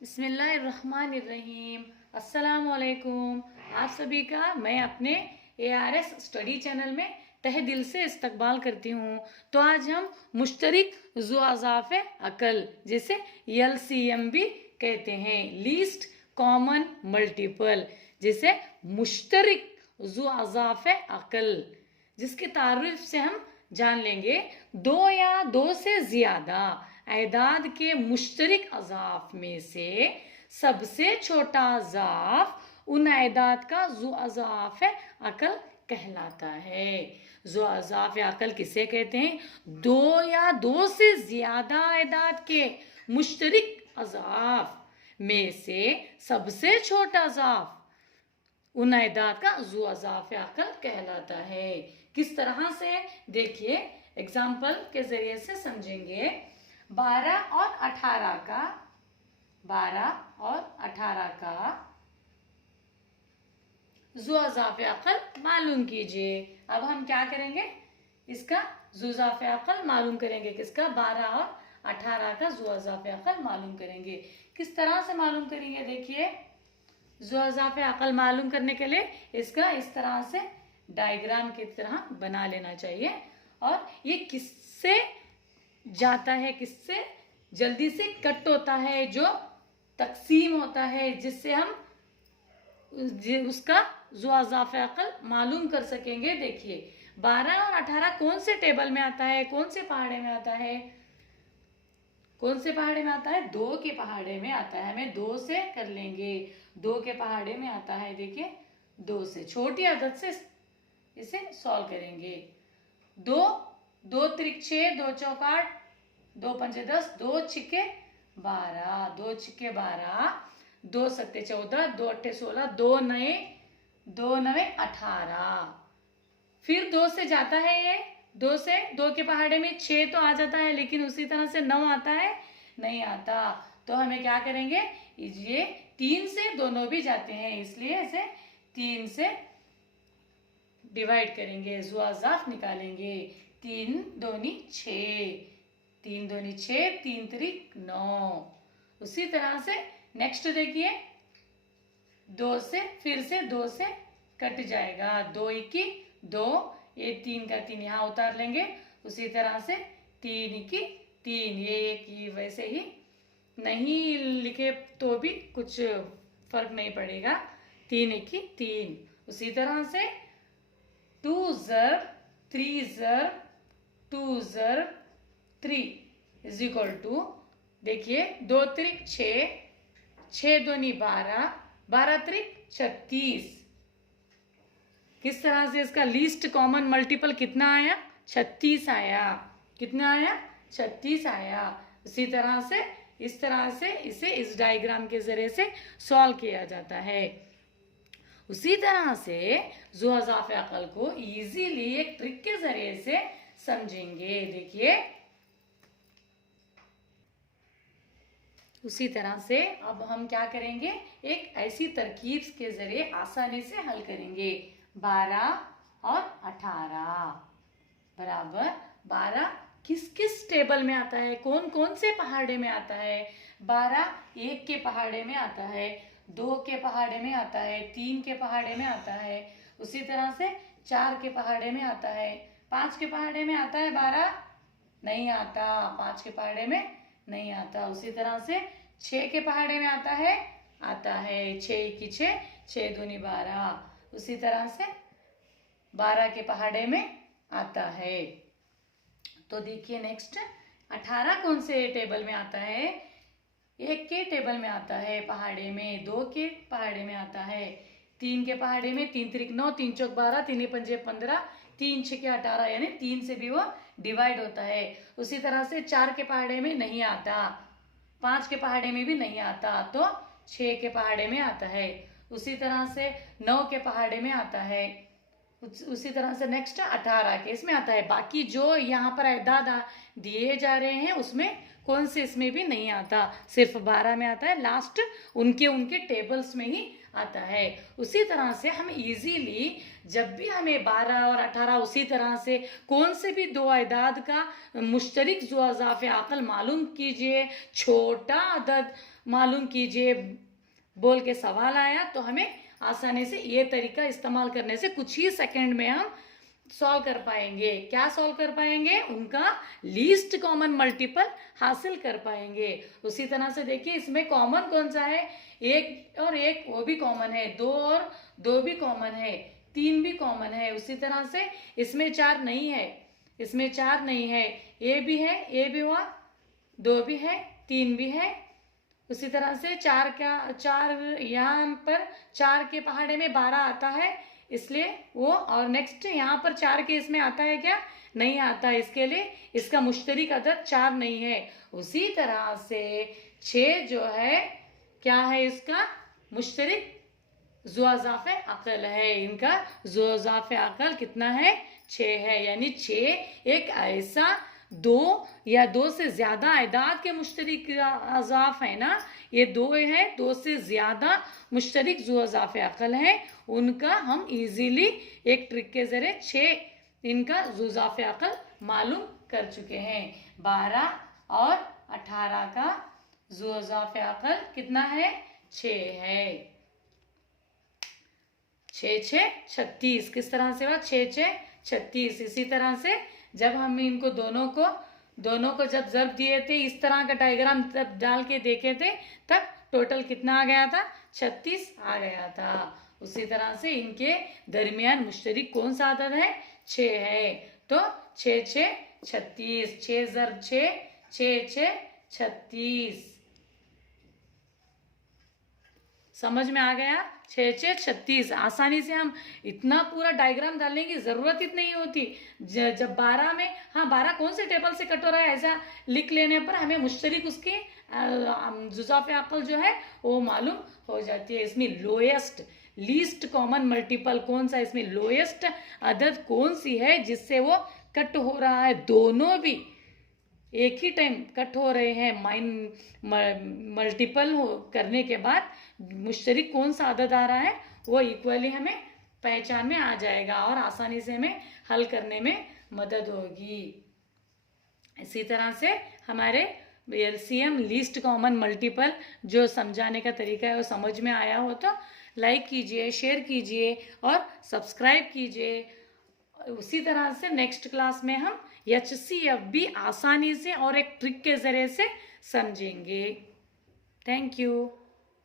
बिस्मिल्लाहिर्रहमानिर्रहीम। अस्सलाम वालेकुम। आप सभी का मैं अपने ARS स्टडी चैनल में तहे दिल से इस्तकबाल करती हूँ। तो आज हम मुश्तरिक ज़ुआज़ाफ़ अकल जिसे LCM भी कहते हैं, लीस्ट कॉमन मल्टीपल, जिसे मुश्तरिक ज़ुआज़ाफ़ अकल, जिसके तारुफ से हम जान लेंगे दो या दो से ज़्यादा एदाद के मुश्तरिक अज़ाफ़ में से सबसे छोटा अज़ाफ़ उन एदाद का ज़ुआज़ाफ़ अकल कहलाता है। ज़ुआज़ाफ़ अकल किसे कहते हैं? दो या दो से ज़्यादा एदाद के मुश्तरिक अज़ाफ़ में से सबसे छोटा अज़ाफ़ उन एदाद का ज़ुआज़ाफ़ अकल कहलाता है। किस तरह से, देखिए एग्जाम्पल के ज़रिए से समझेंगे। 12 और 18 का ज़ुआज़ाफ़ अकल मालूम कीजिए। अब हम क्या करेंगे? इसका ज़ुआज़ाफ़ अकल मालूम करेंगे। किसका? 12 और 18 का ज़ुआज़ाफ़ अकल मालूम करेंगे। किस तरह से मालूम करेंगे? देखिए, ज़ुआज़ाफ़ अकल मालूम करने के लिए इसका इस तरह से डायग्राम की तरह बना लेना चाहिए। और ये किससे जाता है, किससे जल्दी से कट होता है, जो तकसीम होता है, जिससे हम उसका ज़ुआज़ाफ़ अकल मालूम कर सकेंगे। देखिए, 12 और 18 कौन से टेबल में आता है, कौन से पहाड़े में आता है? कौन से पहाड़े में आता है? 2 के पहाड़े में आता है। हमें 2 से कर लेंगे। 2 के पहाड़े में आता है। देखिए, 2 से छोटी आदत से इसे सॉल्व करेंगे। 2 2 त्रिक 6, 2 चौक 8, 2 पंजे 10, 2 छिक्के 12, 2 छिक्के 12, 2 सत्ते 14, 2 अट्ठे 16, 2 नवे 18। फिर 2 से जाता है ये, 2 से 2 के पहाड़े में 6 तो आ जाता है, लेकिन उसी तरह से 9 आता है? नहीं आता। तो हमें क्या करेंगे? ये 3 से दोनों भी जाते हैं, इसलिए इसे 3 से डिवाइड करेंगे, ज़ुआज़ाफ़ निकालेंगे। 3 दूनी 6, 3 दूनी 6, 3 त्रिक 9। उसी तरह से नेक्स्ट देखिए, 2 से फिर से 2 से कट जाएगा। 2 इक्की 2, ये 3 का 3 यहाँ उतार लेंगे। उसी तरह से 3 इक्की 3, ये एक वैसे ही नहीं लिखे तो भी कुछ फर्क नहीं पड़ेगा। 3 इक्की 3। उसी तरह से 2 ज़र 3 ज़र 2 ज़र 3 इज इक्वल टू, देखिए 2 त्रिक 6, 6 दूनी 12, 12 त्रिक 36। किस तरह से इसका लीस्ट कॉमन मल्टीपल कितना आया? 36 आया। कितना आया? 36 आया। इसी तरह से इस तरह से इसे इस डायग्राम के जरिए से सॉल्व किया जाता है। उसी तरह से ज़ुआज़ाफ़ अकल को इजीली एक ट्रिक के जरिए से समझेंगे। देखिए, उसी तरह से अब हम क्या करेंगे? एक ऐसी तरकीब के जरिए आसानी से हल करेंगे। 12 और 18 बराबर 12 किस किस टेबल में आता है, कौन कौन से पहाड़े में आता है? 12 1 के पहाड़े में आता है, 2 के पहाड़े में आता है, 3 के पहाड़े में आता है, उसी तरह से 4 के पहाड़े में आता है। 5 के पहाड़े में आता है 12? नहीं आता। 5 के पहाड़े में नहीं आता। उसी तरह से 6 के पहाड़े में आता है? आता है। 6 इक्की 6, 6 दूनी 12। उसी तरह से 12 के पहाड़े में आता है। तो देखिए नेक्स्ट, 18 कौन से टेबल में आता है? 1 के टेबल में आता है पहाड़े में, 2 के पहाड़े में आता है, 3 के पहाड़े में 3 त्रिक 9, 3 चौक 12, 3 पंजे 15, 3 छिके 18, यानी 3 से भी वो डिवाइड होता है। उसी तरह से 4 के पहाड़े में नहीं आता, 5 के पहाड़े में भी नहीं आता, तो 6 के पहाड़े में आता है। उसी तरह से 9 के पहाड़े में आता है। उसी तरह से नेक्स्ट 18 के इसमें आता है। बाकी जो यहाँ पर एदाद दिए जा रहे हैं उसमें कौन से इसमें भी नहीं आता, सिर्फ 12 में आता है। लास्ट उनके उनके टेबल्स में ही आता है। उसी तरह से हम इजीली जब भी हमें 12 और 18 उसी तरह से कौन से भी दो एदाद का मुश्तरिक ज़ुआज़ाफ़ अक़ल मालूम कीजिए, छोटा अदद मालूम कीजिए बोल के सवाल आया तो हमें आसानी से ये तरीका इस्तेमाल करने से कुछ ही सेकंड में हम सॉल्व कर पाएंगे। क्या सॉल्व कर पाएंगे? उनका लीस्ट कॉमन मल्टीपल हासिल कर पाएंगे। उसी तरह से देखिए इसमें कॉमन कौन सा है? एक और एक वो भी कॉमन है, दो और दो भी कॉमन है, तीन भी कॉमन है। उसी तरह से इसमें चार नहीं है, इसमें चार नहीं है, ए भी है, ए भी हुआ, दो भी है, तीन भी है। उसी तरह से चार यहाँ पर चार के पहाड़े में 12 आता है, इसलिए वो। और नेक्स्ट यहाँ पर चार के इसमें आता है क्या? नहीं आता, इसके लिए इसका मुश्तरिक अदद 4 नहीं है। उसी तरह से 6 जो है क्या है? इसका मुश्तरिक ज़ुआज़ाफ़े अक़ल है। इनका ज़ुआज़ाफ़े अक़ल कितना है? 6 है। यानी 6 एक ऐसा 2 या 2 से ज़्यादा अदाद के मुश्तरिक अज़ाफ़ है ना, ये 2 है, 2 से ज़्यादा मुश्तरिक ज़ुआज़ाफ़े अक़ल है। उनका हम इजीली एक ट्रिक के ज़रिए 6 इनका ज़ुआज़ाफ़े अक़ल मालूम कर चुके हैं। 12 और 18 का ज़ुआज़ाफ़े अक़ल कितना है? 6 है। 6 6 36। किस तरह से हुआ? 6 6 36। इसी तरह से जब हम इनको दोनों को जब ज़र्ब दिए थे, इस तरह का डायग्राम जब डाल के देखे थे, तब टोटल कितना आ गया था? 36 आ गया था। उसी तरह से इनके दरमियान मुश्तरिक कौन सा अदद है? 6 है। तो 6 6 36, 6 ज़र्ब 6, 6 6 36। समझ में आ गया? 6 6 36। आसानी से हम इतना पूरा डायग्राम डालने की ज़रूरत ही नहीं होती। जब 12 में, हाँ 12 कौन से टेबल से कट हो रहा है ऐसा लिख लेने पर हमें मुश्तरिक उसके ज़ुआज़ाफ़े अक़ल जो है वो मालूम हो जाती है। इसमें लोएस्ट लीस्ट कॉमन मल्टीपल कौन सा? इसमें लोएस्ट अदद कौन सी है जिससे वो कट हो रहा है? दोनों भी एक ही टाइम कट हो रहे हैं। मल्टीपल करने के बाद मुश्तरिक कौन सा अदद आ रहा है वो इक्वली हमें पहचान में आ जाएगा और आसानी से हमें हल करने में मदद होगी। इसी तरह से हमारे एलसीएम लीस्ट कॉमन मल्टीपल जो समझाने का तरीका है वो समझ में आया हो तो लाइक कीजिए, शेयर कीजिए और सब्सक्राइब कीजिए। उसी तरह से नेक्स्ट क्लास में हम HCF आसानी से और एक ट्रिक के ज़रिए से समझेंगे। Thank you.